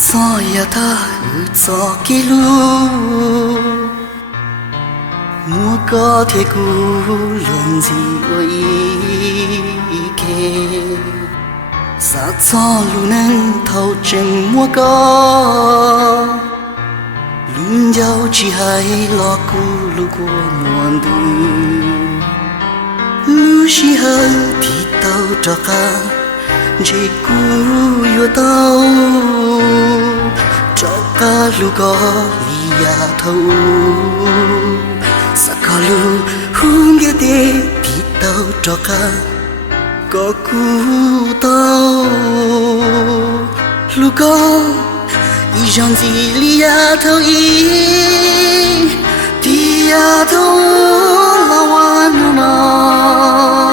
cho ya ta cho cái lu mua có thể cũ lần gì ôi kê sa cho lu nâng thâu chân mua có luôn giàu chỉ hay lo cũ lu của muôn thứ lu chỉ hay thì tao cho cả chỉ cũ yêu tao cho cả lu có lia thâu sa cả lu hung ghê tê thì tao cho cả có cũ tao lu có ý rằng gì lia thâu ý thì thâu là hoàn nào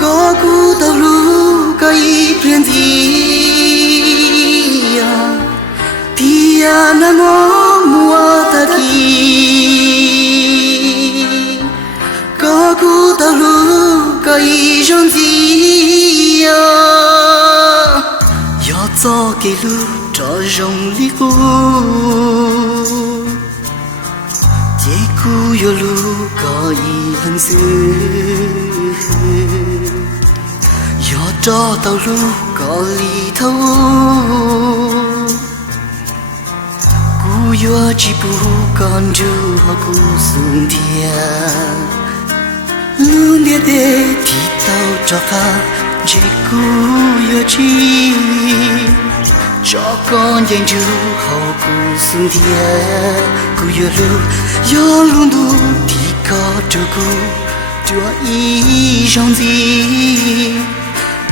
có cũ tao lu có ý phiền gì thì na ngó mua ta thì có cũ tao lu có ý rằng gì gió cho cái lu cho rong li cu chỉ cu yo lu có ý lần xưa gió cho tao lu có lý thâu cu yo chỉ bu con chú họ cu xuống thiên luôn địa để thì tao cho cả chỉ cu yo chỉ cho con dành chú họ cu xuống thiên cu yo luôn đủ thì có cho cu chúa ý trong gì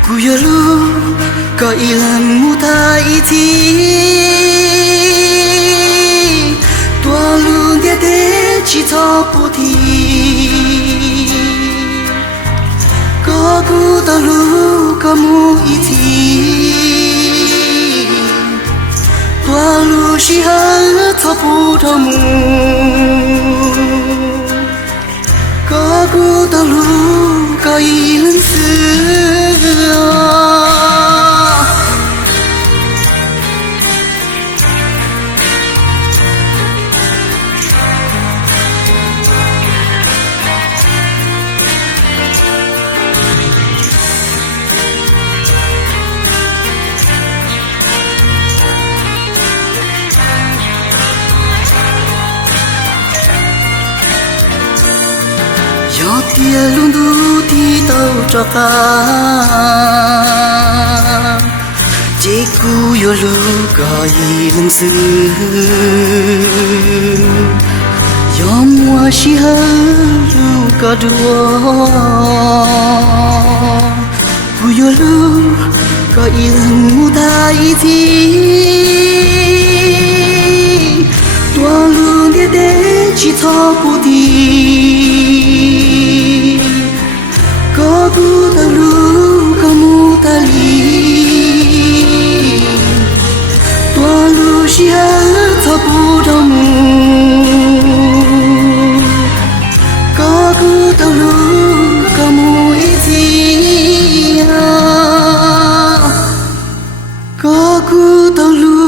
cu yo có ý lần mu thay thì tua luôn địa để chỉ cho bố thì có cu ta lu có mu ý thì tua lu chỉ hết cho bố thâu mu có cu ta lu có ý lần xưa gió tia luôn đủ thì tao cho cả chỉ cu yo lu có ý lần xưa gió mùa chỉ hơn lu có đua cu yo lu có ý lần mu thay thì tua luôn để chỉ cho bố thì có cu ta lu có mu ta li tua lu chỉ hết cho bố đâu mu có cu ta lu có mu ý gì có cu ta lu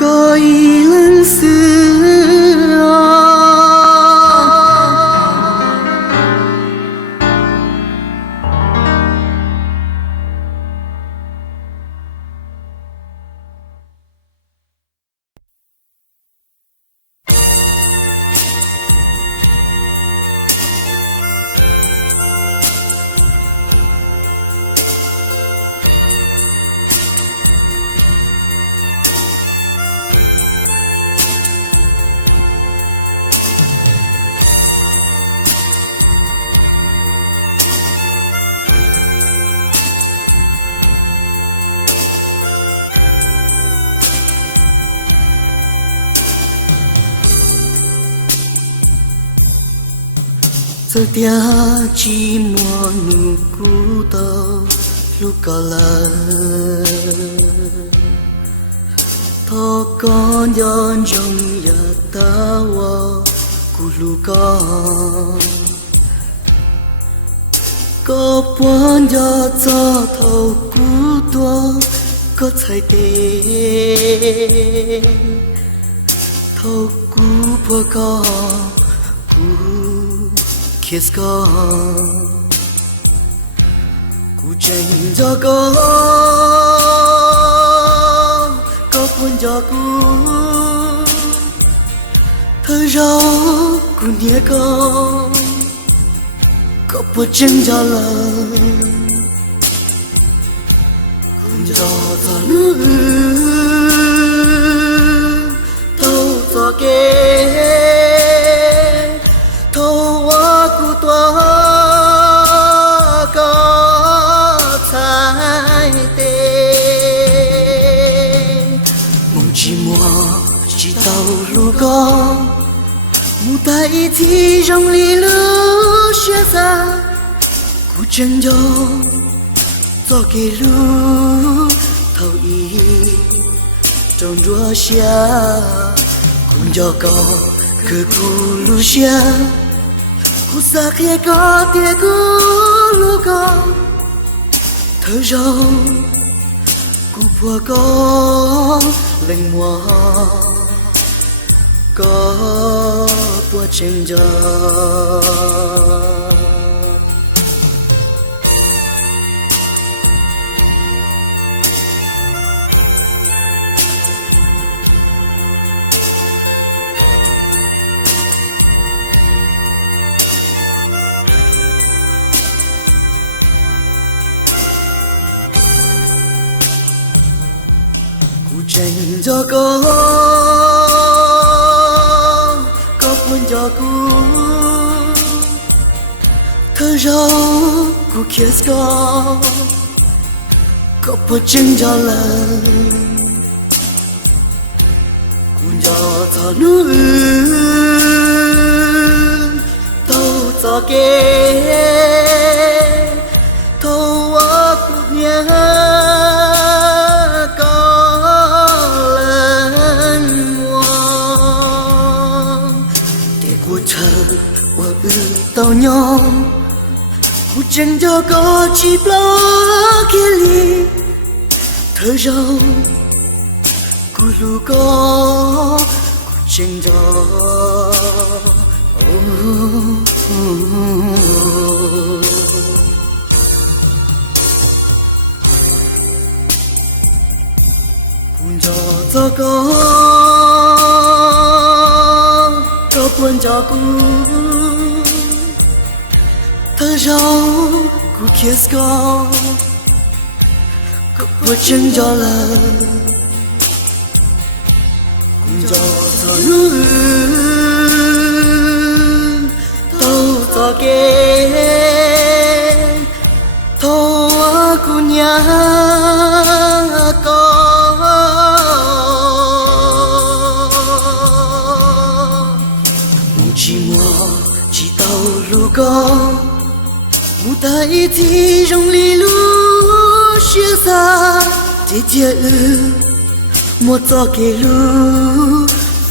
có ý lần xưa giờ tia chỉ mua nụ cũ tao lúc có là thọ con yon trong ya tawa cũ lúc có có buồn cho thâu cú tua có thay tên thâu cú bùa có cú kiss có cú tranh cho có buồn cho cú thơ rau cú nhẹ có buồn tranh cho lời cho nước thâu cho kê thâu quá cụ toa có thay tê mong chỉ mùa chỉ tàu lũ con mù tay thì trong ly lửa xia xa cụ chân cho kê lũ thâu ý trong đua xia cũng cho có cứ cụ lũ xia cụ xa khía có tia cụ lũ con thơ rau cụ bùa có lệnh mùa có bùa chân gió tranh cho có buồn cho cú thơ rau cú kiss có buồn tranh cho lần cú cho thọ núi tàu cho kê thâu quá cú nhớ tàu nhỏ cụ chân cho có chỉ lo kia li thơ rau cụ lù có cụ chân cho cụ cho có buồn cho cụ thơ rau cụ kiss có buồn chân cho lần cũng cho thơ núi tàu cho kê thâu cụ nhà có chỉ mùa chỉ tàu lũ con mù tay thì trong ly lũ xia xa thế chia một gió kê lũ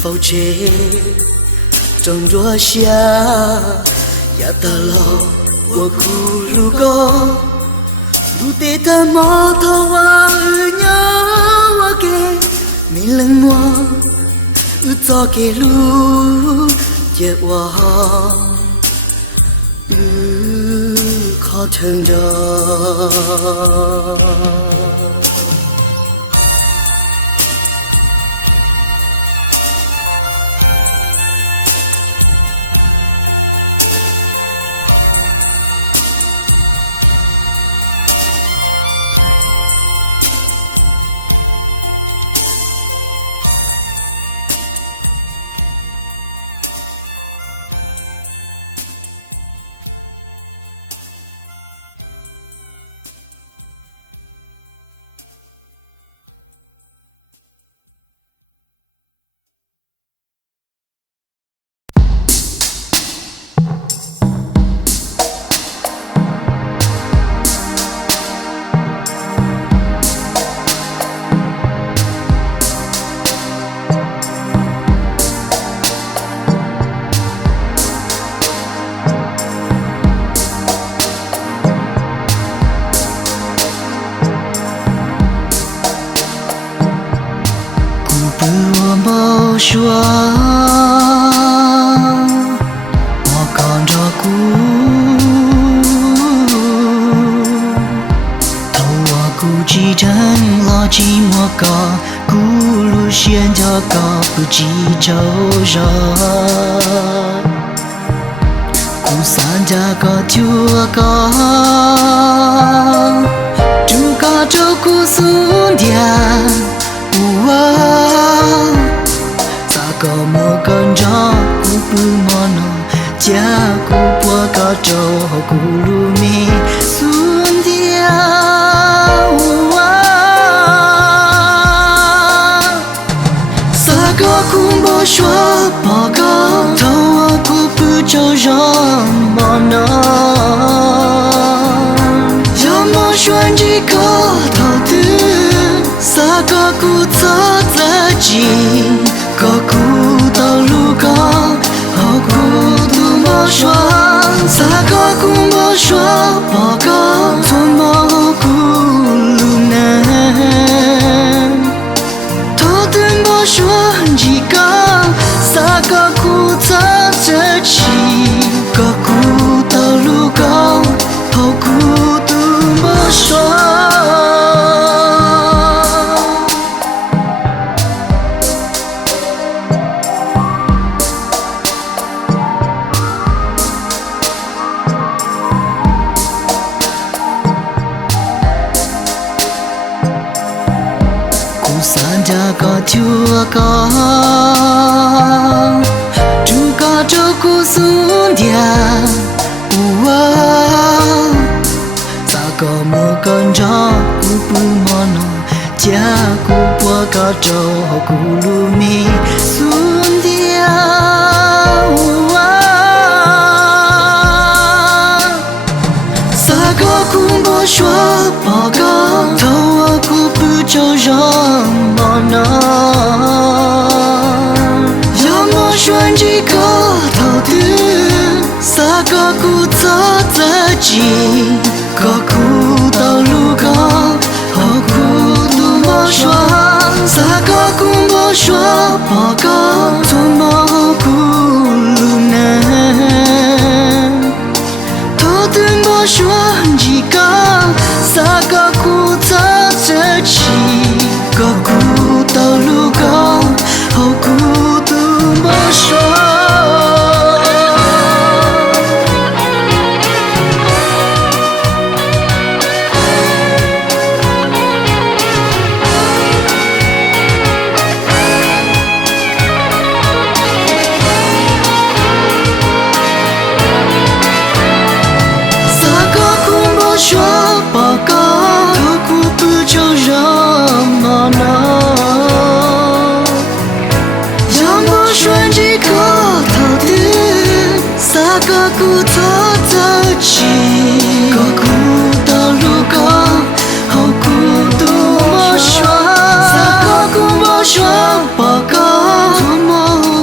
phao chế trong đua xia ya ta lo của khu lũ con lũ tê ta mò thâu hoa nhớ hoa kê mình lần mua gió kê lũ chia hoa khó thương cho 不我没说，我看着孤，头我孤寂真了寂寞个，孤路线条个不记仇人，孤三家个丢个，住个就孤松点。咋个莫跟着古不莫能家古波个州古路米孙dia啥个古莫说报告头我古不州人莫能要么选几个头的啥个古走自己个古道路个好古都莫说啥个古莫说报告做莫古路难头的莫说几个啥个古走自己个古道路个好古都莫说三家个丢个，住个就古松点，咋个莫跟着古不莫能，家古波个就古路米松点，啥个古莫说报告，头我古不就人。要么选几个头的，啥个古走自己，个古道路个好古都莫说，啥个古莫说报告做莫古路难，头的莫选几个，啥个古走自己，个古道路个好古都莫说。啥个古莫说报告，好古不就人莫能。选几个头的，啥个古走自己，个古道路个好古都莫说，啥个古莫说报告，做莫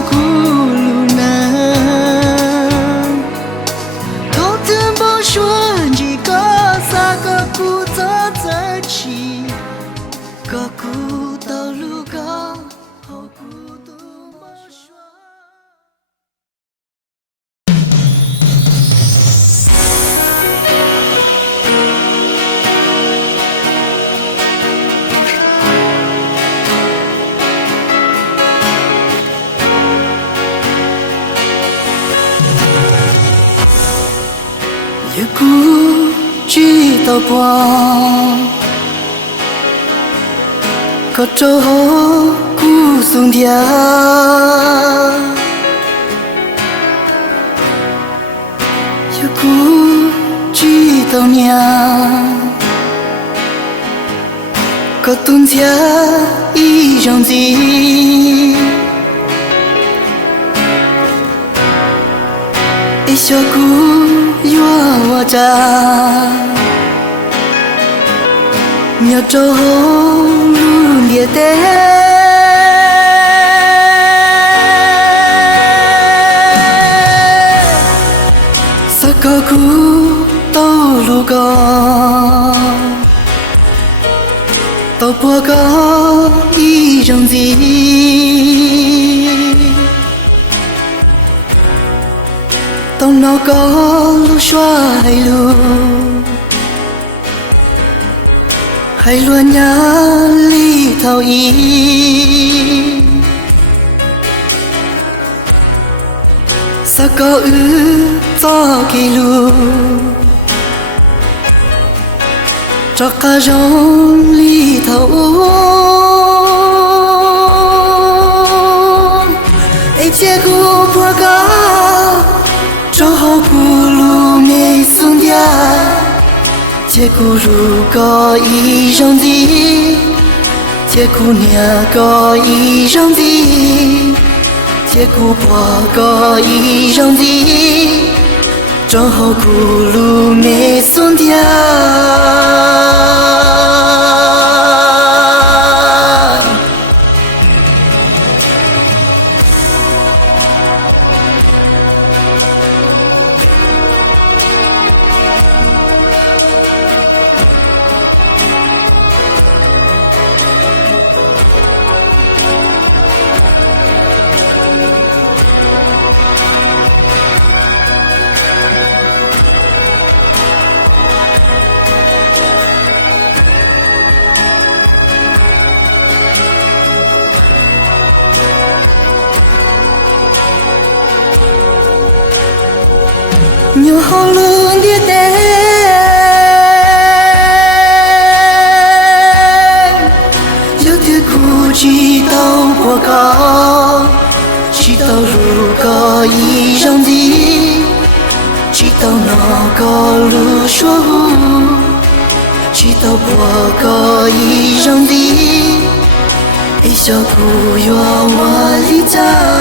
古路难，头的莫选几个，啥个古走自己，个古道路个好古都。一股知道光，可走古松条，一股知道娘，可冬天一样子。一小股有我家，苗州路列的，啥个股都路个，都不个一样子。có lu xoa hay luôn nhá ly thao ý sao có to kỳ lu cho cả rong ly thao ấy che cu bua cá cho họ cu lu nghe xuân dia che cu ru có ý rong gì che cu nhà có ý rong gì che cu bua có ý rong gì cho họ cu lu nghe xuân dia nhớ họ luôn đi đến nhớ thứ khu chỉ tàu qua có chỉ tàu ru có ý trong đi chỉ tàu nó có lu số chỉ tàu qua có ý trong đi ấy cho khu yo hoa lý cha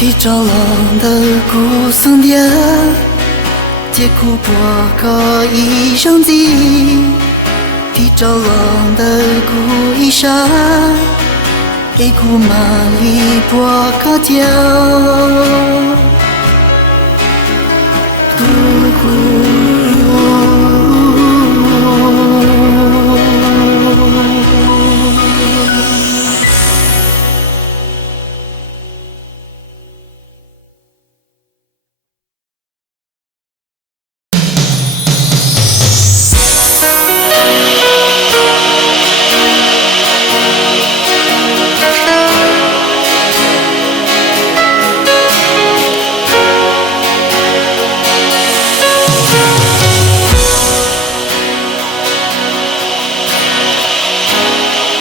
thì cho lòng đời của xuân dia thì cụ bỏ có ý trong gì thì cho lòng đời của ý xa cái cụ mà đi bỏ có theo